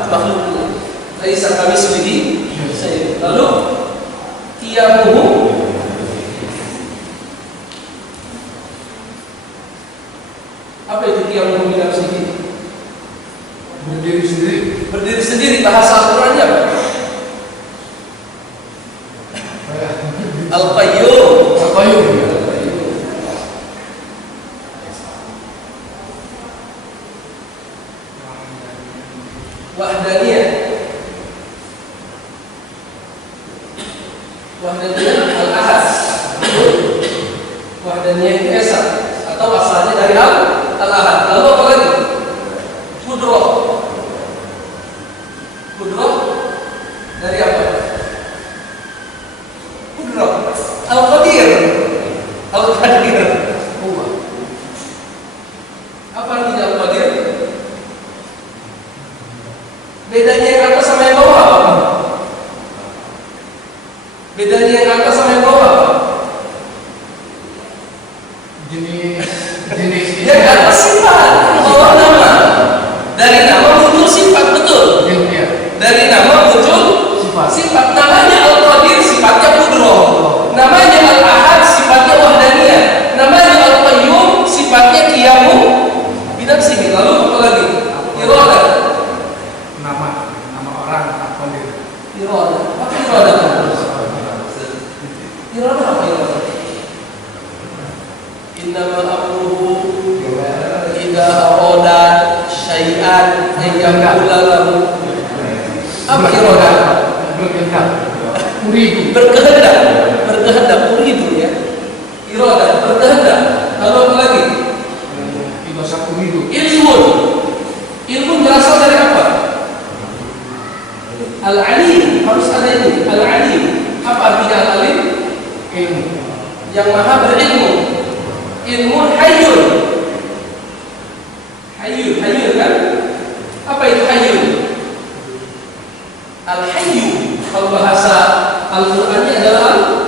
makhluknya. Laisa kamitslihi syai'. Lalu qiyamuhu, apa itu qiyamuhu min nafsihi? Berdiri sendiri. Berdiri sendiri, bahasa Al-Qur'annya apa? Al-Qayyum. Al-Qayyum. Wahdaniyah. Wahdaniyah al-ahad. Wahdaniyah itu esa atau asalnya dari al-ahad. Lalu apa lagi? Qudrah. Qudrah dari apa? Qudrah. Al-Qadir. Al-Qadir. Apa artinya Al-Qadir? Bedanya yang atas sama yang bawah apa? Bedanya yang atas sama yang bawah apa? Jenis Yang atas sifat, bawah nama. Dari nama muncul sifat, betul. Dari nama muncul sifat. Namanya Al-Qadir, sifatnya Qudrah. Namanya Al-Ahad, sifatnya Wahdaniyah. Namanya Al-Qayyum, sifatnya Qiyamu binafsihi. Lalu apa lagi? Iradah. nama orang Al-Qadir. Iradah. Apa iradah? Iradah apa iradah? Innama amruhu idza arada syai'an ayyaqula lahu. Apa iradah? Berkehendak. Uridu. Berkehendak uridu ya. Iradah, berkehendak. Lalu apa lagi? Idosa uridu. Ilmu berasal dari apa? Al-alim, harus ada ini. Al-alim. Apa artinya al-alim? Ilmu. Yang maha berilmu. Ilmu hayyun. Hayyun kan? Apa itu hayyun? Al-hayyu. Kalau bahasa Al-Qur'annya adalah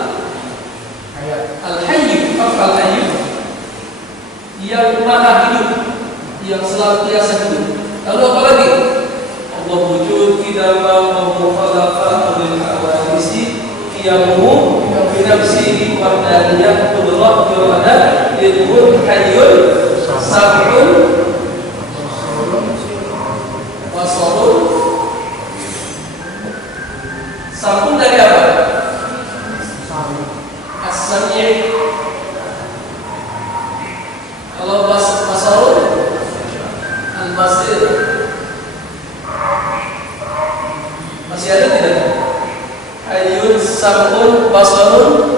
al-hayyu. Apa al-hayyu? Yang maha hidup, yang senantiasa hidup. Lalu apa lagi? Allah wujud tidak mau mukhalafah lil hawadits qiyamuhu bi nafsihi wahdaniyah qudrah iradah ilmun hayyun sab'un wasarun. Sabun dari apa? As-sami'. Kalau basarun al-basir. Masih ada tidak? Hayyun sabun basarun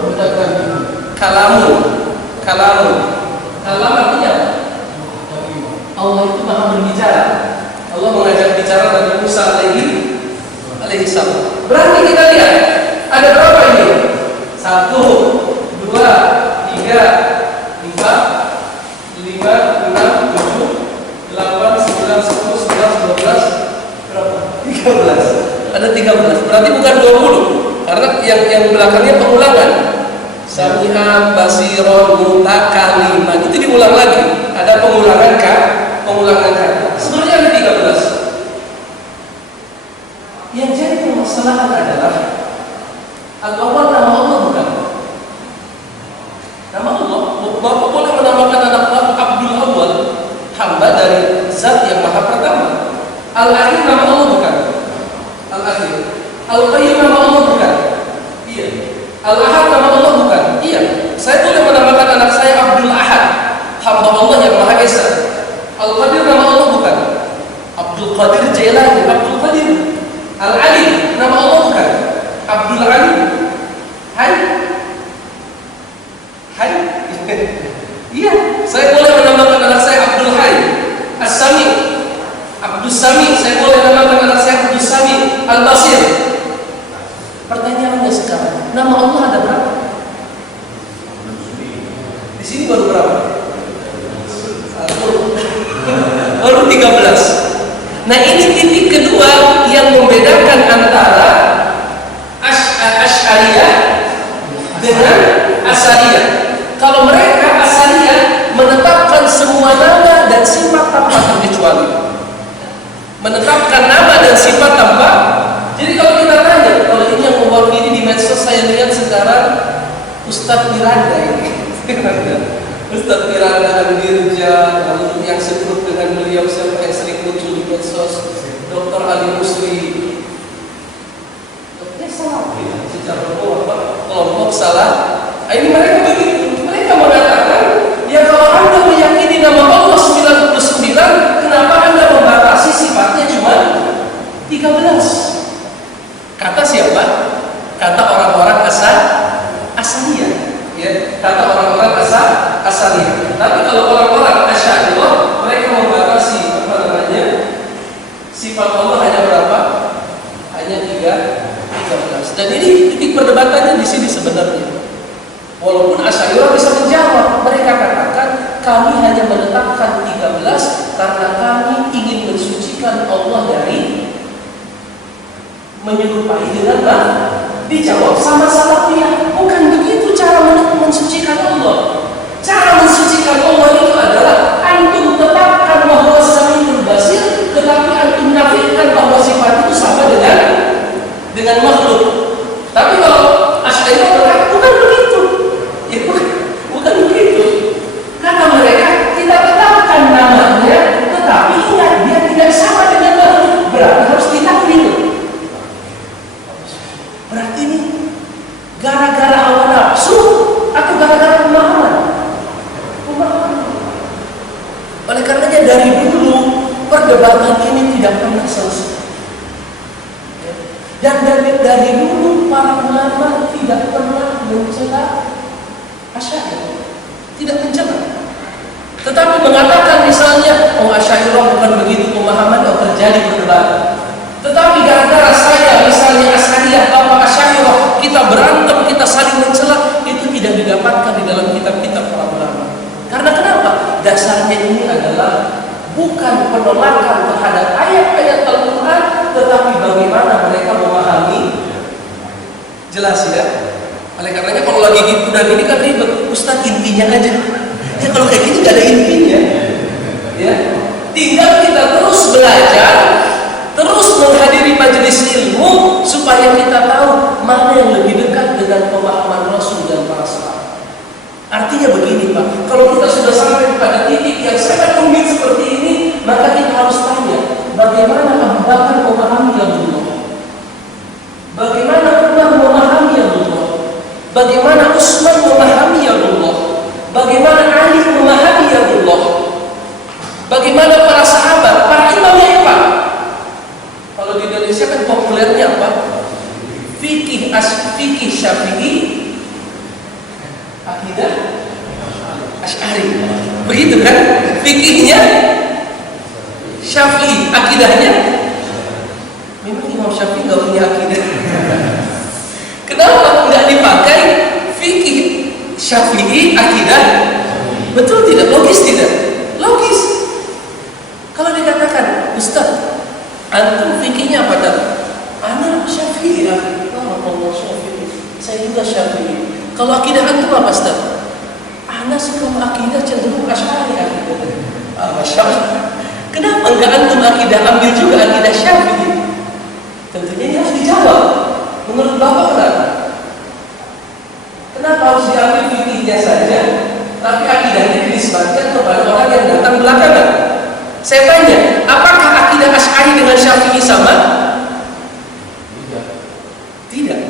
kalamun. Kalam artinya Allah itu maha berbicara. Allah mengajak bicara Nabi Musa alaihi salam. Berarti kita lihat ada berapa ini? 1, 2, 3, 4, 5, 6, 7, 8, 9, 10, 11, 12, berapa? 13. Ada 13. Berarti bukan 20. Karena yang belakangnya pengulangan. Sami'an, basiron, mutakaliman. Itu diulang lagi. Ada pengulangan kata. Sebenarnya ada 13. Yang jadi permasalahan adalah al-awwal nama Allah bukan? Nama Allah. Bapak boleh menamakan anak Bapak Abdul Awwal, hamba dari zat yang maha pertama. Al-akhir nama Allah bukan? Al-akhir. Al-qayyum nama Allah bukan? Iya. Al-ahad nama Allah bukan? Iya. Saya boleh menamakan anak saya Abdul Ahad, hamba Allah yang maha esa. Al-Qadir nama Allah bukan? Abdul Qadir Jailani, Abdul Qadir. Al-Alim nama Allah bukan? Abdul Alim. Hai. Iya, saya boleh menamakan anak saya Abdul Hai. As-Sami. Abdul Sami, saya boleh menamakan anak saya Abdul Sami. Al-Basir. Pertanyaannya sekarang, nama Allah ada berapa? Di sini baru berapa? 1. Baru 3. Nah, ini titik kedua yang membedakan antara Asy'ariyah dengan Asariyah. Kalau mereka Asariyah menetapkan semua nama dan sifat tanpa terkecuali. Menetapkan nama dan sifat tanpa. Jadi kalau kita tanya, kalau ini yang mewakili di medsos saya lihat sekarang Ustadz Miranda ini. Ustadz Miranda Al-Dirja, lalu yang sebut dengan beliau siapa yang sering muncul di medsos, Dr. Ali Musri. Dokter salah ya, secara kelompok salah. Ini mereka begitu. Mereka mengatakan, ya kalau Anda meyakini nama Allah 99, kenapa Anda membatasi sifatnya cuma 13? Kata siapa? Kata orang-orang Asariyah. Ya, kata orang-orang Asariyah. Tapi kalau orang-orang Asy'ariyah, mereka membatasi sifat Allah hanya berapa? Hanya 13. Dan ini titik perdebatannya di sini sebenarnya. Walaupun Asy'ariyah bisa menjawab, mereka katakan kami hanya menetapkan 13 karena kami ingin mensucikan Allah dari menyerupai dengan dijawab sama salafiyah. Bukan begitu cara mensucikan Allah. Cara mensucikan Allah itu adalah antum tetapkan bahwa Samiul Basir, tetapi antum nafikan bahwa sifat itu sama dengan makhluk. Tapi kalau Asy'ariyah berkata bukan begitu. Ya, bukan begitu. Kata mereka kita tetapkan namanya, tetapi ingat dia tidak sama dengan makhluk. Berarti harus ditakwil. Berarti ini gara-gara hawa nafsu atau gara-gara pemahaman? Oleh karenanya dari dulu perdebatan ini tidak pernah selesai. Dan dari dulu para ulama tidak pernah mencela Asy'ariyah, tidak mencela. Tetapi mengatakan misalnya, Asy'ariyah bukan begitu pemahaman, terjadi perdebatan. Tetapi gara-gara saya misalnya Asariyah apa Asy'ariyah, kita berantem, kita saling mencela, itu tidak didapatkan di dalam kitab-kitab para ulama. Karena kenapa? Dasarnya ini adalah bukan penolakan terhadap ayat-ayat Al-Quran, tetapi bagaimana mereka memahami. Jelas ya? Oleh karenanya kalau lagi gitu dan ini kan ribet, Ustaz intinya aja. Ya kalau kayak gini gak ada intinya. Ya, tinggal kita terus belajar, terus menghadiri majelis ilmu supaya kita tahu mana yang lebih dekat dengan pemahaman Rasul dan para sahabat. Artinya begini Pak, kalau kita sudah sampai pada titik yang sangat rumit seperti ini, maka kita harus tanya, bagaimana Abu Bakar memahami Rasulullah? Bagaimana Umar memahami Rasulullah? Bagaimana Utsman memahami Rasulullah? Bagaimana Ali memahami Rasulullah? Bagaimana para sahabat, para imamnya Pak? Kalau di Indonesia kan populernya apa? Fikih Syafi'i, akidah Asy'ari. Begitu kan? Fikihnya Syafi'i, akidahnya memang Imam Syafi'i nggak punya akidah. Kenapa nggak dipakai fikih Syafi'i, akidah? Betul tidak? Logis tidak? Logis. Kalau dikatakan Ustaz, antum fikihnya apa dah? Anak Syafi'i, Allah Syafi'i. Saya juga Syafi'i. Kalau akidah antum apa Ustaz? Anak sih kalau akidah cenderung Asy'ari akidah. Masya Allah. Kenapa enggak antum akidah ambil juga akidah Syafi'i? Tentunya ini harus dijawab. Menurut Bapak kenapa harus diambil fikihnya saja, tapi akidahnya dinisbatkan kepada orang yang datang belakangan? Saya tanya, apakah akidah Asy'ari dengan Syafi'i sama? Tidak.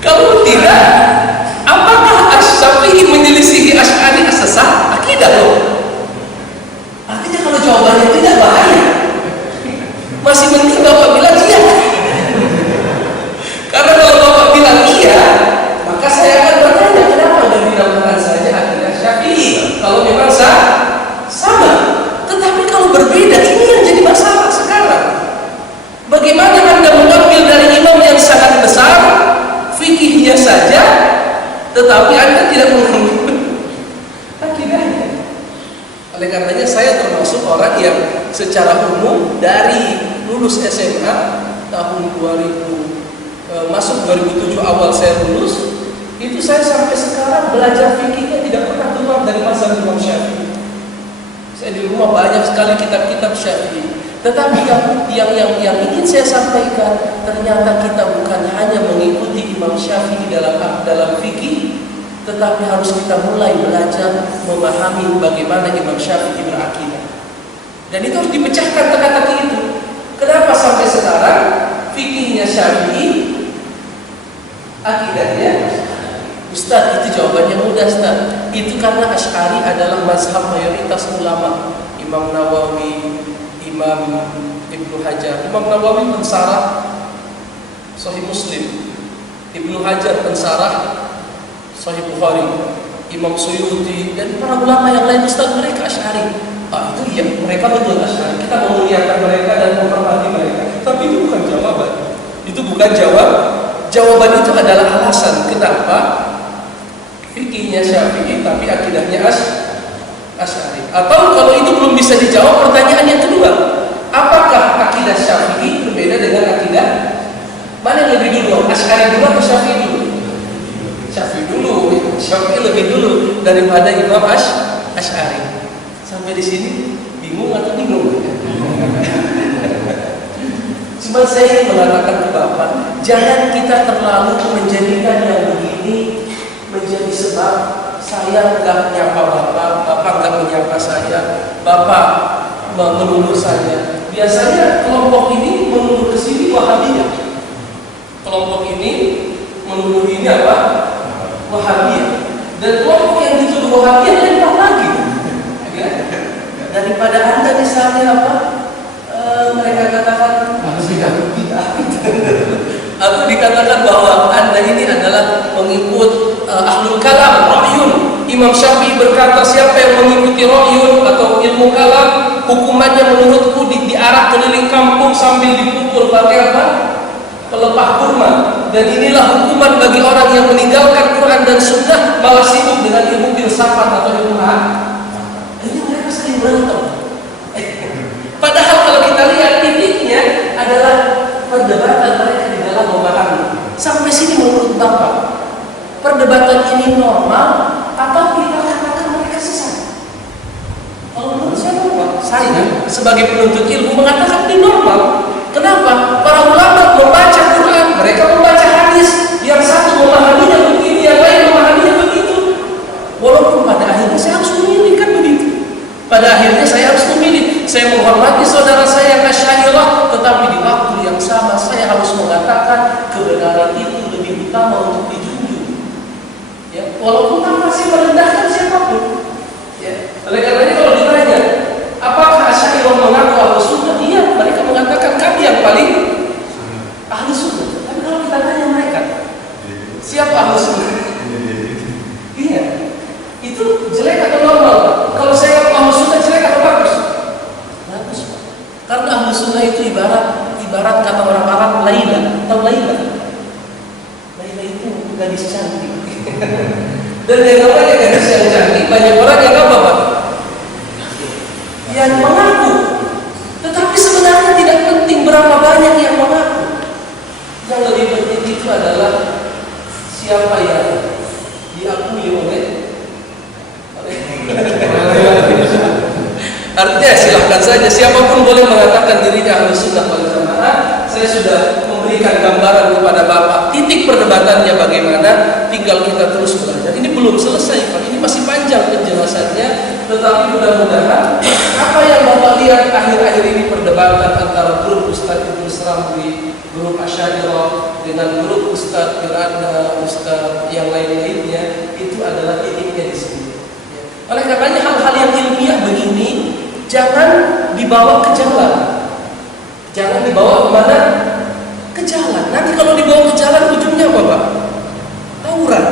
Kalau tidak, apakah Syafi'i menyelisihi Asy'ari sesat? Akidah loh. Artinya kalau jawabannya tidak, bahaya. Masih penting Bapak bilang iya. Karena kalau Bapak bilang iya, maka saya akan bertanya kenapa nggak dinamakan saja akidah Syafi'i? Kalau memang sama. Tetapi kalau berbeda, seorang yang secara umum dari lulus SMA tahun 2000 masuk 2007 awal saya lulus, itu saya sampai sekarang belajar fikihnya tidak pernah keluar dari mazhab Imam Syafi'i. Saya di rumah banyak sekali kitab-kitab Syafi'i. Tetapi yang ingin saya sampaikan, ternyata kita bukan hanya mengikuti Imam Syafi'i dalam fikih, tetapi harus kita mulai belajar memahami bagaimana Imam Syafi'i berakidah. Dan itu harus dipecahkan teka-teki itu. Kenapa sampai sekarang fikihnya Syafi'i, akidahnya Ustaz? Itu jawabannya mudah, Ustaz. Itu karena Asy'ari adalah mazhab mayoritas ulama. Imam Nawawi, Imam Ibnu Hajar. Imam Nawawi pensarah Sahih Muslim, Ibnu Hajar pensarah Sahih Bukhari, Imam Suyuti, dan para ulama yang lain, Ustaz, mereka Asy'ari. Itu iya, mereka betul Asy'ari. Kita memuliakan mereka dan menghormati mereka. Tapi itu bukan jawaban. Itu bukan jawaban itu adalah alasan kenapa fikihnya Syafi'i tapi akidahnya Asy'ari. Atau kalau itu belum bisa dijawab, pertanyaan yang kedua, apakah akidah Syafi'i berbeda dengan akidah mana yang lebih dulu? Asy'ari dulu atau Syafi'i dulu? Syafi'i dulu. Syafi'i lebih dulu daripada Imam Asy'ari. Sampai di sini bingung atau bingung? Cuma saya ingin mengatakan ke Bapak, jangan kita terlalu menjadikan yang begini menjadi sebab saya nggak nyapa Bapak nggak menyapa saya, Bapak menuduh saya. Biasanya kelompok ini menuduh ke sini Wahabiyah, kelompok ini menuduh ini apa? Wahabiyah. Dan kelompok yang dituduh Wahabiyah lempar lagi, ya? Daripada Anda misalnya apa? Mereka katakan atau dikatakan bahwa Anda ini adalah mengikut ahlul kalam, ra'yun. Imam Syafi'i berkata, siapa yang mengikuti ra'yun atau ilmu kalam, hukumannya menurutku diarak keliling kampung sambil dipukul pakai apa? Pelepah kurma. Dan inilah hukuman bagi orang yang meninggalkan Quran dan Sunnah malah sibuk dengan ilmu filsafat atau ilmu Ini mereka sering berantem. Padahal kalau kita lihat titiknya adalah perdebatan mereka di dalam memahami. Sampai sini menurut Bapak, perdebatan ini normal atau kita katakan mereka sesat? Kalau menurut saya sebagai penuntut ilmu mengatakan ini normal. Kenapa? Para ulama membaca Quran, mereka membaca hadis. Yang satu memahaminya begini, yang lain memahaminya begitu. Walaupun pada akhirnya saya harus memilih, kan begitu. Pada akhirnya saya harus memilih. Saya menghormati saudara saya yang Asy'ariyah, tetapi di waktu yang sama saya harus mengatakan kebenaran itu lebih utama untuk dijunjung. Ya, walaupun tanpa saya merendahkan siapapun. Ya, oleh karenanya kalau ditanya, apakah Asy'ariyah mengaku Ahlus Sunnah? Iya, mereka mengatakan kami yang paling Ahlus Sunnah. Tapi kalau kita tanya mereka, siapa Ahlus Sunnah? Iya, itu jelek atau normal? Kalau saya Ahlus Sunnah jelek atau bagus? Bagus, Pak. Karena Ahlus Sunnah itu ibarat kata orang Arab Laila. Tahu Laila? Laila itu gadis cantik. Dan yang namanya gadis yang cantik, banyak orang yang apa, Pak? Yang mengaku. Tetapi sebenarnya tidak penting berapa banyak yang mengaku. Yang lebih penting itu adalah siapa yang diakui oleh artinya silahkan saja siapapun boleh mengatakan dirinya Ahlus Sunnah wal Jamaah. Saya sudah memberikan gambaran kepada Bapak titik perdebatannya bagaimana, tinggal kita terus belajar. Ini belum selesai, Pak. Ini masih panjang penjelasannya, tetapi mudah-mudahan apa yang Bapak lihat akhir-akhir ini perdebatan antara grup Ustaz Idrus Ramli, grup Asy'ariyah dengan grup Ustaz Firanda, Ustaz yang lain-lainnya, itu adalah titiknya di sini. Oleh karenanya hal-hal yang ilmiah begini jangan dibawa ke jalan. Jangan dibawa kemana? Ke jalan. Nanti kalau dibawa ke jalan ujungnya apa, Pak? Tawuran.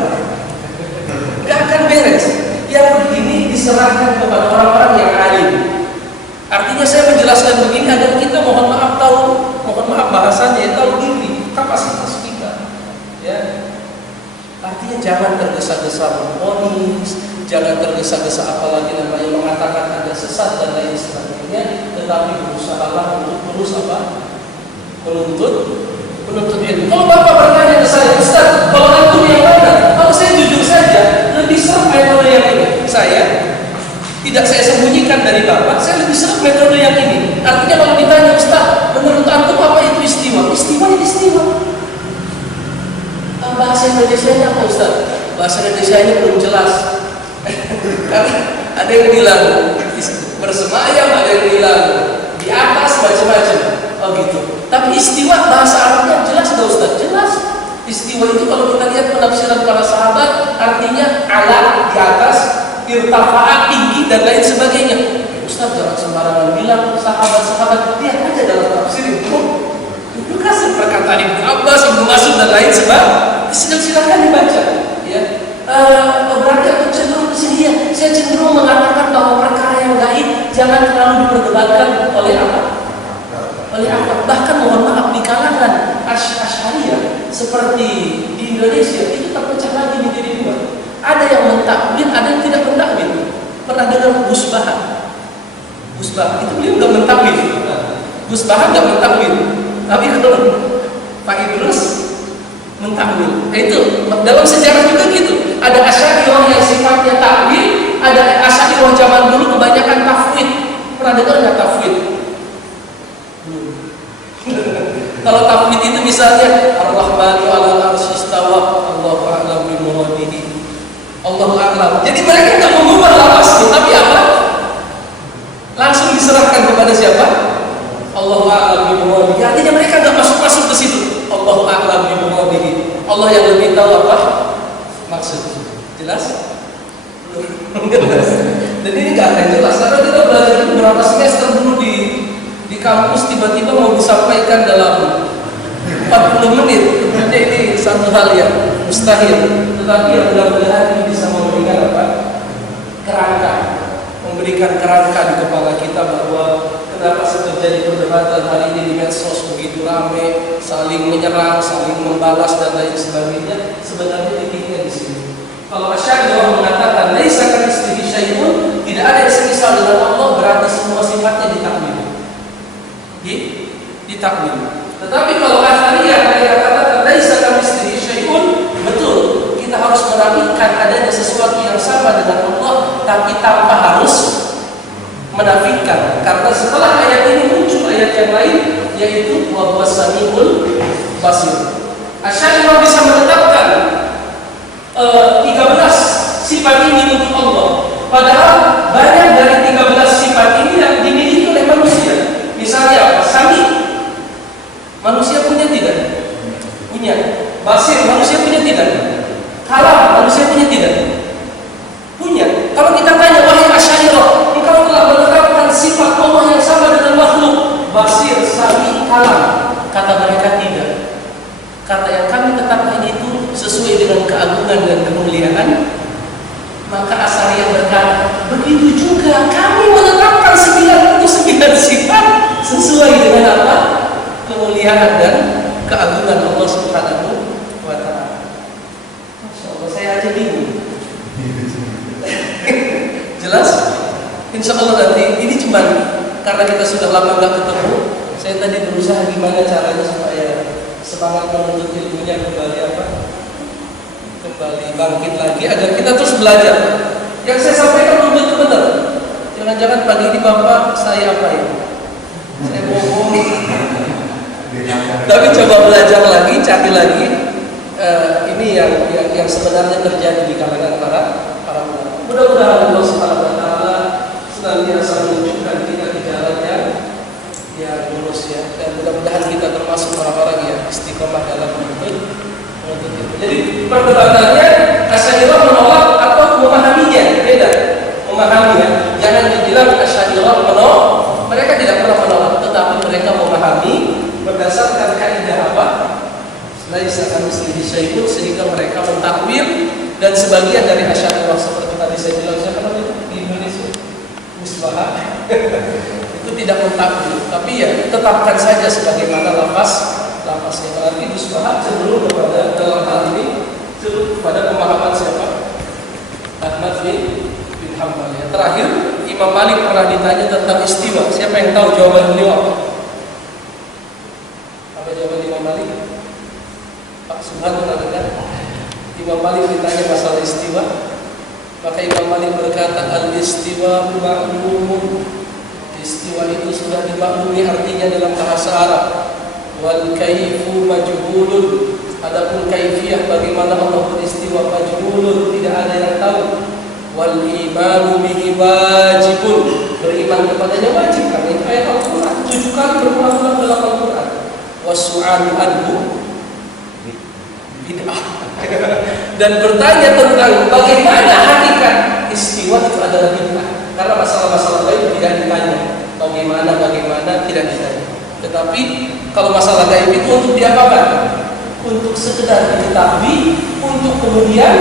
Gak akan beres. Yang begini diserahkan kepada orang-orang yang alim. Artinya saya menjelaskan begini agar kita mohon maaf bahasanya, tahu diri kapasitas kita. Ya. Artinya jangan tergesa-gesa memvonis, jangan tergesa-gesa apalagi namanya mengatakan ada sesat dan lain sebagainya, tetapi berusahalah untuk terus menuntut ilmu. Kalau Bapak bertanya ke saya, Ustaz, kalau antum yang mana? Kalau saya jujur saja, lebih serem metode yang ini. Tidak saya sembunyikan dari Bapak, saya lebih serem metode yang ini. Artinya kalau ditanya, Ustaz, menurut antum apa itu istiwa? Istiwa. Bahasa Indonesia-nya apa, Ustaz? Bahasa Indonesia-nya belum jelas. Karena ada yang bilang bersemayam, ada yang bilang di atas, macam-macam. Oh gitu. Tapi istiwa bahasa Arabnya jelas enggak, Ustaz? Jelas. Istiwa itu kalau kita lihat penafsiran para sahabat, artinya ala, di atas, irtafa'a, tinggi dan lain sebagainya. Ustaz jangan sembarangan bilang, sahabat-sahabat lihat aja dalam tafsir itu. Itu kasih perkataan Ibnu Abbas, Ibnu Mas'ud dan lain sebagainya. Silakan dibaca. Ya. Berarti aku cenderung ke sini ya. Saya cenderung mengatakan bahwa perkara yang gaib jangan terlalu diperdebatkan oleh apa? Bahkan mohon maaf di kalangan Asy'ariyah seperti di Indonesia itu terpecah lagi menjadi dua. Ada yang mentakwil, ada yang tidak mentakwil. Pernah dengar Gus Bahan? Gus Bahan itu beliau nggak mentakwil. Gus Bahan nggak mentakwil. Tapi kalau Pak Idrus mentakwil. Itu dalam sejarah juga gitu. Ada Asy'ariyah yang sifatnya takwil, ada Asy'ariyah zaman dulu kebanyakan tafwid. Pernah dengar nggak tafwid? Kalau tafwid itu misalnya Ar-Rahmanu 'alal 'arsy istawa, Allahu a'lam bi muradihi. Allahu a'lam. Jadi mereka tidak mengubah lafaznya, tapi apa? Langsung diserahkan kepada siapa? Allahu a'lam bi muradihi. Artinya mereka tidak masuk ke situ. Allahu a'lam bi muradihi. Allah yang lebih tahu apa maksud. Jelas? Dan ini nggak akan jelas karena kita belajar beberapa semester dulu di kampus tiba-tiba mau disampaikan dalam 40 menit. Tentunya ini satu hal yang mustahil. Tetapi yang mudah-mudahan ini bisa memberikan apa? Memberikan kerangka di kepala kita bahwa kenapa terjadi perdebatan hari ini di medsos begitu ramai, saling menyerang, saling membalas dan lain sebagainya. Sebenarnya titiknya di sini. Kalau Asy'ariyah mengatakan laisa kamitslihi syai'un, tidak ada yang semisal dengan Allah, berarti semua sifatnya ditakwil. Ditakwil. Tetapi kalau Asy'ariyah kata laisa kamitslihi syai'un, betul. Kita harus merapikan adanya sesuatu yang sama dengan Allah, tapi tanpa harus menafikan. Karena setelah ayat ini muncul ayat yang lain, yaitu wa huwas samiul basir. Asy'ariyah bisa menetapkan 13 sifat ini untuk Allah. Padahal banyak dari 13 sifat ini yang dimiliki oleh manusia. Misalnya apa? Sami. Manusia punya tidak? Punya. Basir, manusia punya tidak? Kalam, manusia punya tidak? Punya. Kalau kita tanya, wahai Asy'ariyah, engkau telah menetapkan sifat Allah yang sama dengan makhluk, basir, sami, kalam. Kata mereka tidak. Kata yang kami tetapkan itu sesuai dengan keagungan dan kemuliaan. Maka Asy'ariyah berkata, begitu juga kami menetapkan 99 sifat sesuai dengan apa? Kemuliaan dan keagungan Allah Subhanahu wa ta'ala. Masya Allah, saya aja bingung. Jelas? Insya Allah nanti ini cuma karena kita sudah lama gak ketemu. Saya tadi berusaha gimana caranya supaya semangat menuntut ilmunya kembali bangkit lagi agar kita terus belajar. Yang saya sampaikan belum tentu benar. Jangan-jangan pagi ini Bapak saya apain? Saya bohong. Tapi coba belajar lagi, cari lagi. Ini yang sebenarnya terjadi di kalangan para ulama. Mudah-mudahan Allah Subhanahu wa taala senantiasa menunjukkan kita di jalan yang lurus ya. Dan mudah-mudahan kita termasuk orang-orang yang istiqomah dalam menuntut. Jadi perdebatannya Asy'ariyah menolak atau memahaminya beda. Memahaminya, jangan dibilang Asy'ariyah menolak. Mereka tidak pernah menolak, tetapi mereka memahami berdasarkan kaidah apa? Laisa kamitslihi syai'un, sehingga mereka mentakwil. Dan sebagian dari Asy'ariyah seperti tadi saya bilang, siapa namanya di Indonesia? Musbah. Itu tidak mentakwil, tapi ya tetapkan saja sebagaimana lafaznya. Berarti Musbah cenderung kepada dalam hal ini cenderung kepada pemahaman siapa? Ahmad bin Hambali. Terakhir, Imam Malik pernah ditanya tentang istiwa. Siapa yang tahu jawaban beliau apa? Apa jawaban Imam Malik? Pak Subhan pernah dengar? Imam Malik ditanya masalah istiwa, maka Imam Malik berkata, al-istiwa ma'lumun. Istiwa itu sudah dimaklumi artinya dalam bahasa Arab. Wal kaifu majhulun. Adapun kaifiyah bagaimana Allah beristiwa majhulun, tidak ada yang tahu. Wal imanu bihi wajibun. Beriman kepadanya wajib karena itu ayat Al-Qur'an 7 kali berulang-ulang dalam Al-Qur'an. Wasu'alu anhu bid'ah. Dan bertanya tentang bagaimana hakikat istiwa itu adalah bid'ah. Karena masalah-masalah gaib tidak ditanya. Bagaimana tidak ditanya. Tetapi kalau masalah gaib itu untuk diapakan? Untuk sekedar diketahui, untuk kemudian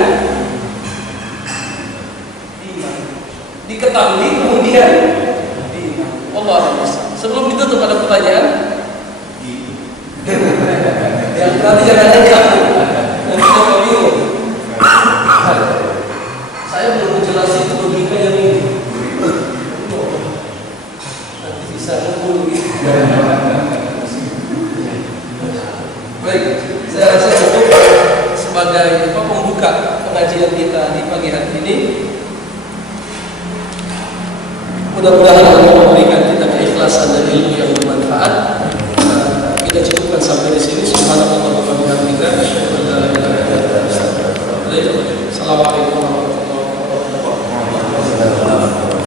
diketahui, kemudian Allah Akbar. Sebelum ditutup ada pertanyaan? Yang nanti jangan jawab. Nanti kita bingung. Saya belum menjelaskan logika yang ini. Nanti bisa ngumpul gitu. Baik, saya rasa cukup sebagai pembuka pengajian kita di pagi hari ini. Mudah-mudahan Allah memberikan kita keikhlasan dan ilmu yang